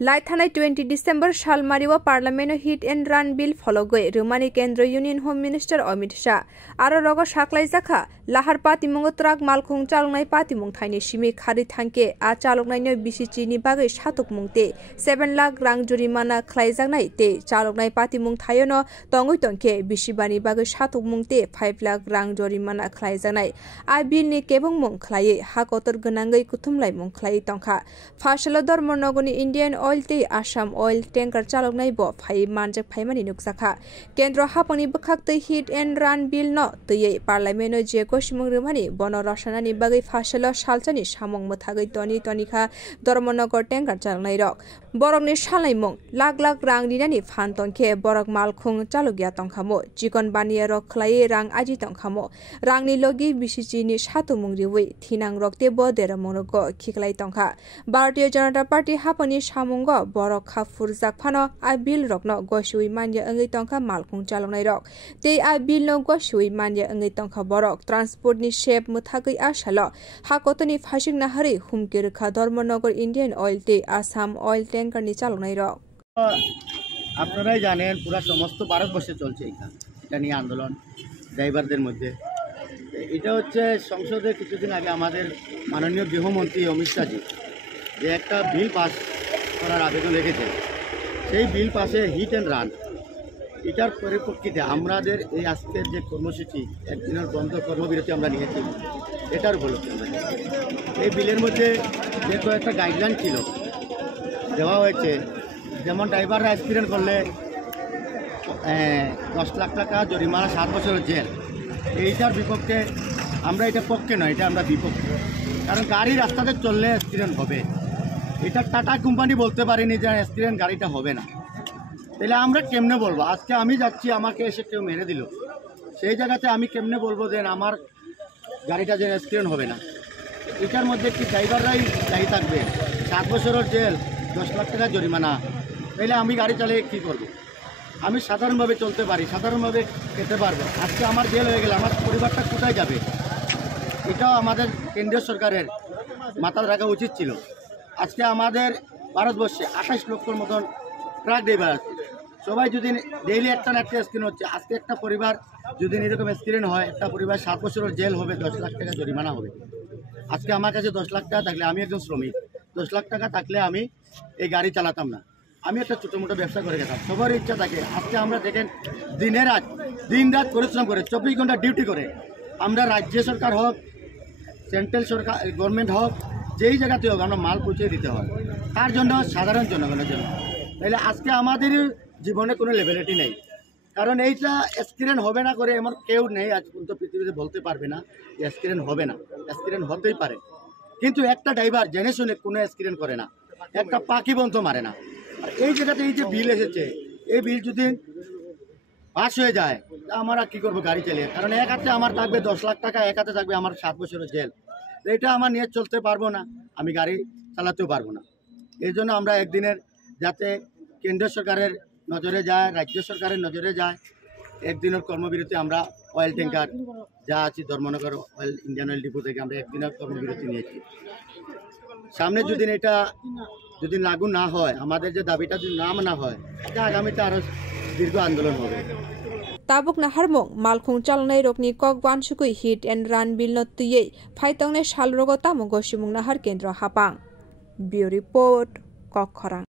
लाइथानाय 20 December सालमारिवा parliament hit and run bill फलगै रोमानी केंद्र union home minister Amit Shah आरो रग साख्लायजाखा लाहार पातिमुंग ट्राक मालखुं चालुनाय पातिमुंग थाइनि सिमि खारि थांके आ चालुकनायनो बिसिचि नि बागै सातुक मुंते 7 लाख रां जुरिमाना खलायजानाय ते चालुकनाय पातिमुंग थायोनो तंगै तंके बिसिबानि बागै सातुक मुंते 5 लाख रां जुरिमाना खलायजानाय आ बिल नि केबं मुं खलायै हाकतर गनांगै कुथुमलाय मुं खलायै तंखा फासलो धर्मनगरनि इंडियन ऑयल ते आसाम ऑयल टैंकर चालुकनाय बो फाइ मानजक फाइमानि नुकसाखा केंद्र हापनि बखाक्तै हिट एंड रन बिल न तयै पार्लियामेन्ट जे कोसिमुं रोमानि बन रसनानि बागै फासलो सालसानि सामं मथागै तनिखा धर्मनगर टैंकर चालुकनाय रक बरकनि सालायमुं लाख लाख रां दिनानि फान तंखे बरक मालखुं चालुगिया तंखामो चिकन बानिया रक खलायै रां आजि तंखामो रांनि लगी बिसिचिनि सातुमुं रिवै थिनां रक्ते बो देरमुंग खिखलाय तंखा भारतीय जनता पार्टी हापनि सामुंग बरक खाफुर जाकफानो आ बिल रकनो गसुइ मान्या अंगै तंखा मालखुं चालुनाय रक ते आ बिल नो गसुइ मान्या अंगै तंखा बरक ट्रांसपोर्ट नि शेप मुथागै आशाल हाकतनि फासिक नाहरै हुमकिरखा धर्मनगर इंडियन ऑयल ते आसाम ऑयल टैंकर नि चालुनाय रक আপনারাই জানেন পুরো সমস্ত ভারতবর্ষে চলছে এটা নিয়ে আন্দোলন ড্রাইভারদের মধ্যে এটা হচ্ছে সংসদে কিছুদিন আগে আমাদের মাননীয় গৃহমন্ত্রী অমিত শাহজি যে একটা বিল পাস করার আবেদন রেখেছেন সেই বিল পাশে হিট অ্যান্ড রান এটার পরিপ্রেক্ষিতে আমাদের এই আজকের যে কর্মসূচি একদিনের বন্ধ কর্মবিরতি আমরা নিয়েছি এটার উপলক্ষে এই বিলের মধ্যে যে কয়েকটা গাইডলাইন ছিল দেওয়া হয়েছে যেমন ড্রাইভাররা অ্যাক্সিডেন্ট করলে 10 লাখ টাকা জরিমানা 7 বছরের জেল এইটার বিপক্ষে আমরা এটা পক্ষে নয় এটা আমরা বিপক্ষে কারণ গাড়ি রাস্তাতে চললে অ্যাক্সিডেন্ট হবে এটা টাটা কোম্পানি বলতে পারেনি যে অ্যাক্সিডেন্ট গাড়িটা হবে না তাহলে আমরা কেমনে বলবো আজকে আমি যাচ্ছি আমাকে এসে কেউ মেরে দিল সেই জায়গাতে আমি কেমনে বলবো যে আমার গাড়িটা যে অ্যাক্সিডেন্ট হবে না এটার মধ্যে কি ড্রাইভাররাই দায়ী থাকবে 7 বছরের জেল 10 লাখ টাকা জরিমানা তাহলে আমি গাড়ি চালিয়ে কী করবো আমি সাধারণভাবে চলতে পারি সাধারণভাবে খেতে পারবো আজকে আমার জেল হয়ে গেলে আমার পরিবারটা কোথায় যাবে এটাও আমাদের কেন্দ্রীয় সরকারের মাথায় রাখা উচিত ছিল আজকে আমাদের ভারতবর্ষে 28 লক্ষর মতন ট্রাক ড্রাইভার আছে সবাই যদি ডেইলি একটা না একটা অ্যাক্সিডেন্ট হচ্ছে আজকে একটা পরিবার যদি এরকম অ্যাক্সিডেন্ট হয় একটা পরিবার 7 বছরের জেল হবে 10 লাখ টাকা জরিমানা হবে আজকে আমার কাছে 10 লাখ টাকা থাকলে আমি একজন শ্রমিক 10 লাখ টাকা থাকলে আমি এই গাড়ি চালাতাম না আমি একটা ছোটো মোটো ব্যবসা করে গেতাম সবার ইচ্ছা থাকে আজকে আমরা দেখেন দিন রাত পরিশ্রম করে 24 ঘন্টা ডিউটি করে আমরা রাজ্য সরকার হোক সেন্ট্রাল সরকার গভর্নমেন্ট হোক যেই জায়গাতে হোক আমরা মাল পৌঁছে দিতে হয় তার জন্য সাধারণ জনগণের জন্য তাহলে আজকে আমাদের জীবনে কোনো লেভেলিটি নেই কারণ এইটা অ্যাক্সিডেন্ট হবে না করে এমন কেউ নেই আজ পর্যন্ত পৃথিবীতে বলতে পারবে না যে অ্যাক্সিডেন্ট হবে না অ্যাক্সিডেন্ট হতেই পারে কিন্তু একটা ড্রাইভার জেনে শুনে কোনো অ্যাক্সিডেন্ট করে না একটা পাখি বন্ধ মারে না আর এই জায়গাতে এই যে বিল এসেছে এই বিল যদি পাস হয়ে যায় আমরা কী করবো গাড়ি চালিয়ে কারণ এক হাতে আমার থাকবে 10 লাখ টাকা এক হাতে থাকবে আমার 7 বছরের জেল এটা আমার নিয়ে চলতে পারবো না আমি গাড়ি চালাতেও পারবো না এই জন্য আমরা একদিনের যাতে কেন্দ্র সরকারের নজরে যায় রাজ্য সরকারের নজরে যায় একদিনের কর্মবিরতি আমরা অয়েল ট্যাঙ্কার যা আছে Dharmanagar oil Indian oil depot থেকে আমরা একদিনের কর্মবিরতি নিয়েছি সামনে এটা যদি লাগু না হয় আমাদের যে দাবিটা যদি না মানা হয় এটা আগামীতে আরও দীর্ঘ আন্দোলন হবে ताबुक नाहारमुं मालखुं चालनाय रकनि कक बानसुकुइ हिट एंड रन बिल न तुयै फाइतंगने सालरगो तामुगो सिमुं नाहार केंद्र हापां ब्यूरो रिपोर्ट कक खरां।